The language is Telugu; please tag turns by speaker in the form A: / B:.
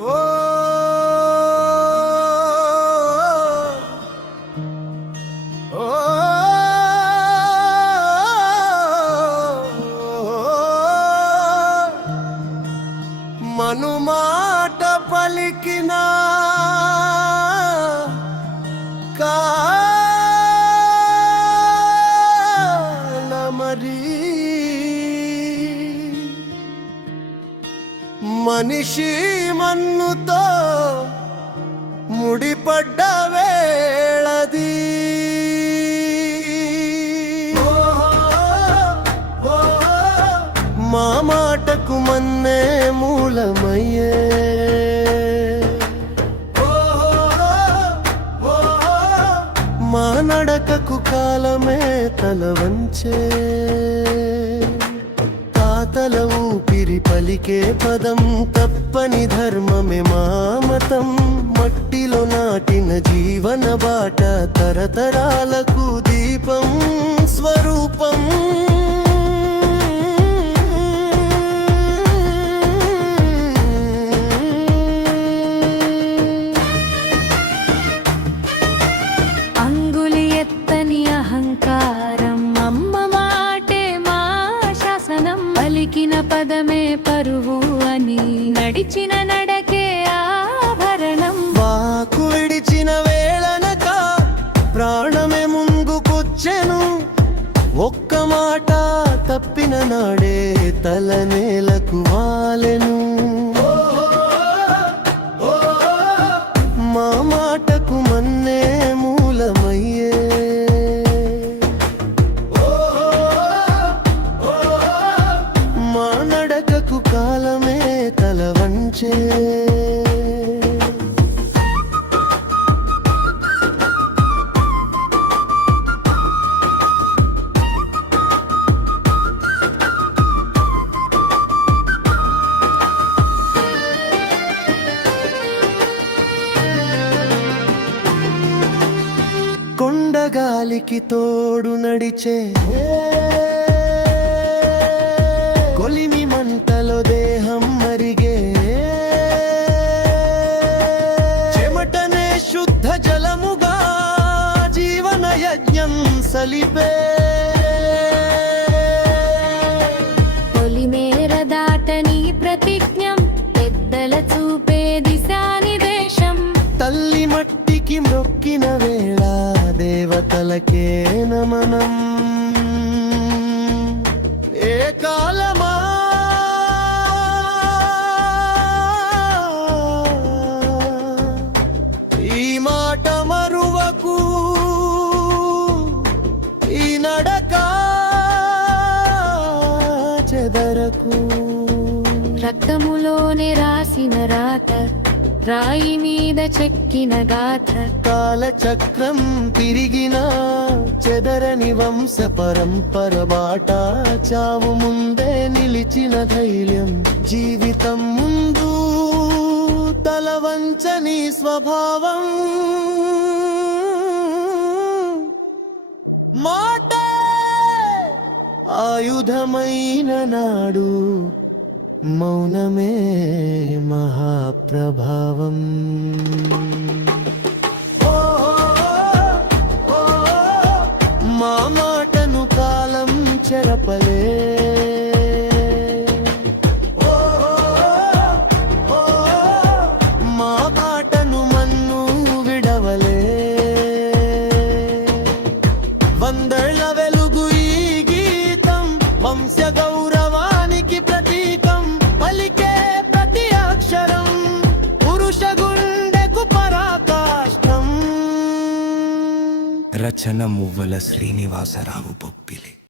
A: ఓ మనుమాట పలికిన కాలమరీ మనిషి మన్నుతో ముడిపడ్డ వేళది. మా మాటకు మన్నే మూలమయ్యే. మా నడకకు కాలమే తల వంచే తాతల ఊపిరి పలికే పదం తప్పని ధర్మమే మామతం. మట్టిలో నాటిన జీవన బాట తరతరాలకు దీపం స్వరూపం.
B: అంగులి ఎత్తని అహంకారం పలికిన పదమే పరువు అని. నడిచిన నడకే ఆభరణం.
A: వాకు విడిచిన వేళనక ప్రాణమే ముంగుకొచ్చెను ఒక్క మాట తప్పిన నాడే తల నేలకు వాలెను. వంచే కొండగాలికి తోడు నడిచే. సలిపే.
B: పొలిమేర దాటని ప్రతిజ్ఞం పెద్దల చూపే దిశానిదేశం
A: తల్లి మట్టికి మొక్కిన వేళ దేవతలకే నమనం. చెదరకు.
B: రక్తములోనే రాసిన రాత రాయి మీద చెక్కిన గాథ.
A: కాల చక్రం తిరిగిన చెదరని వంశ పరంపర బాట. చావు ముందే నిలిచిన ధైర్యం జీవితం ముందు. తల వంచని స్వభావం. మాట ఆయుధమైన నాడు మౌనమే మహాప్రభావం. మా మాటను కాలం చెరపలే వంశ గౌరవానికి ప్రతీకం పలికే ప్రతి అక్షరం పురుష గుండెకు పరాకాష్టం
C: రచన మువ్వల శ్రీనివాసరావు బొప్పిలి.